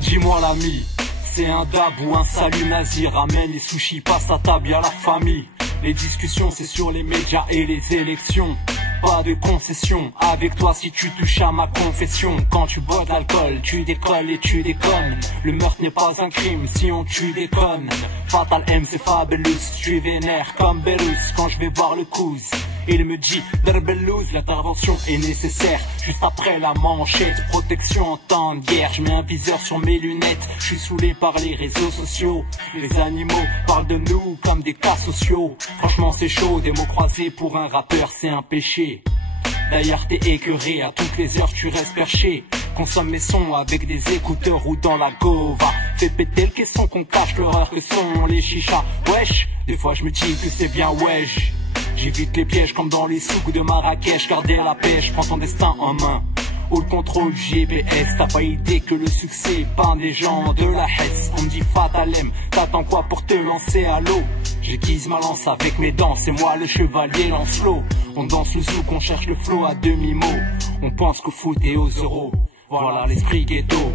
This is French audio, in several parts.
Dis-moi l'ami, c'est un dab ou un salut nazi? Ramène les sushis, passe à table, y'a la famille. Les discussions c'est sur les médias et les élections. Pas de concession avec toi si tu touches à ma confession. Quand tu bois de l'alcool, tu décolles et tu déconnes. Le meurtre n'est pas un crime si on tue des connes. Fatal M c'est fabulous, je suis vénère comme Berus quand je vais voir le cousin. Il me dit Derbellouz, l'intervention est nécessaire. Juste après la manchette, protection en temps de guerre. Je mets un viseur sur mes lunettes, je suis saoulé par les réseaux sociaux. Les animaux parlent de nous comme des cas sociaux. Franchement c'est chaud, des mots croisés pour un rappeur c'est un péché. D'ailleurs t'es écœuré, à toutes les heures tu restes perché. Consomme mes sons avec des écouteurs ou dans la gova. Fais péter le caisson qu'on cache l'horreur que sont les chichas. Wesh, des fois je me dis que c'est bien wesh. J'évite les pièges comme dans les souks de Marrakech. Garder la pêche, prends ton destin en main. Ou le contrôle GPS, t'as pas idée que le succès peint des gens de la Hesse. On me dit Fatalem, t'attends quoi pour te lancer à l'eau? J'aiguise ma lance avec mes dents, c'est moi le chevalier Lancelot. On danse le zouk, on cherche le flow à demi-mot. On pense qu'au foot et aux euros, voilà l'esprit ghetto.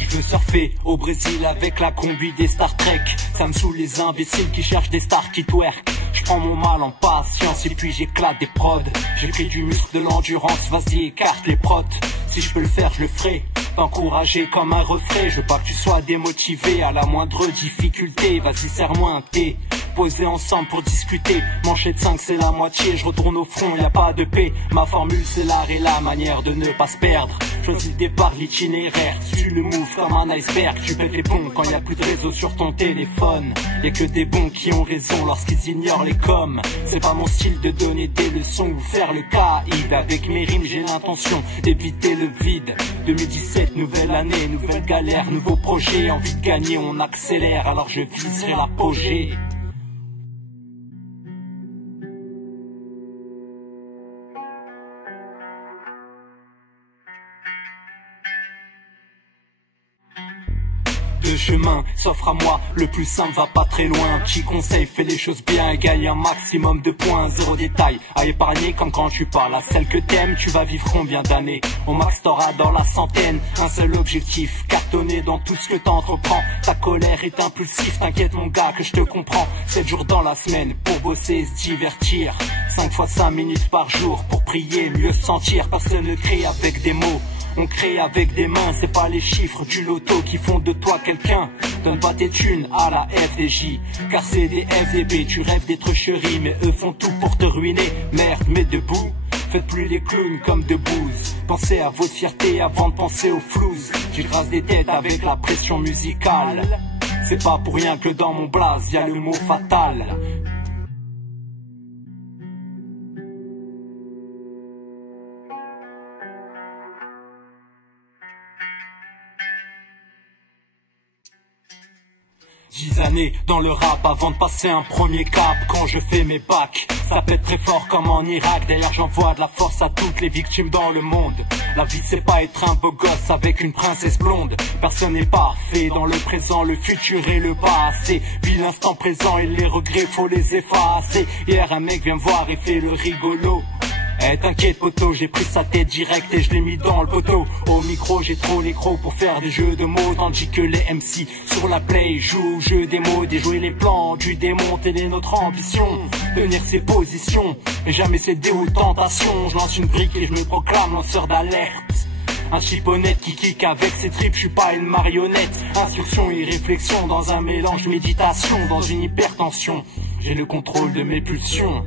Je veux surfer au Brésil avec la combi des Star Trek. Ça me saoule les imbéciles qui cherchent des stars qui twerk. Je prends mon mal en patience et puis j'éclate des prods. J'ai pris du muscle, de l'endurance, vas-y écarte les prods. Si je peux le faire je le ferai, t'encourager comme un refrain. Je veux pas que tu sois démotivé à la moindre difficulté. Vas-y serre-moi un thé, poser ensemble pour discuter. Manchette 5 c'est la moitié, je retourne au front, y a pas de paix. Ma formule c'est l'art et la manière de ne pas se perdre. Choisis le départ, l'itinéraire, tu le move comme un iceberg. Tu pètes les ponts quand y a plus de réseau sur ton téléphone. Y'a que des bons qui ont raison lorsqu'ils ignorent les coms. C'est pas mon style de donner des leçons ou faire le caïd. Avec mes rimes j'ai l'intention d'éviter le vide. 2017, nouvelle année, nouvelle galère, nouveau projet. Envie de gagner, on accélère, alors je viserai l'apogée. De chemin s'offre à moi, le plus simple va pas très loin. Petit conseil, fais les choses bien et gagne un maximum de points. Zéro détail à épargner comme quand tu parles à celle que t'aimes. Tu vas vivre combien d'années? Au max t'auras dans la centaine. Un seul objectif, cartonner dans tout ce que t'entreprends. Ta colère est impulsive, t'inquiète mon gars que je te comprends. 7 jours dans la semaine pour bosser et se divertir. 5 fois 5 minutes par jour pour prier, mieux se sentir. Personne ne crée avec des mots, on crée avec des mains. C'est pas les chiffres du loto qui font de toi quelqu'un. Donne pas tes thunes à la FDJ, car c'est des FDB. Tu rêves d'être chéri, mais eux font tout pour te ruiner. Merde, mais debout, faites plus les clowns comme de bouse. Pensez à votre fierté avant de penser aux floues. J'écrase des têtes avec la pression musicale. C'est pas pour rien que dans mon blaze y'a le mot fatal. Dix années dans le rap avant de passer un premier cap. Quand je fais mes bacs, ça pète très fort comme en Irak. D'ailleurs j'envoie de la force à toutes les victimes dans le monde. La vie c'est pas être un beau gosse avec une princesse blonde. Personne n'est parfait dans le présent, le futur et le passé. Vis l'instant présent et les regrets faut les effacer. Hier un mec vient me voir et fait le rigolo. Eh t'inquiète poteau, j'ai pris sa tête direct et je l'ai mis dans le poteau. Au micro j'ai trop les crocs pour faire des jeux de mots. Tandis que les MC sur la play jouent au jeu des mots. Déjouer les plans du démon, telle est notre ambition. Tenir ses positions et jamais céder aux tentations. Je lance une brique et je me proclame lanceur d'alerte. Un chiponnette qui kick avec ses tripes, je suis pas une marionnette. Instruction et réflexion dans un mélange méditation, dans une hypertension. J'ai le contrôle de mes pulsions.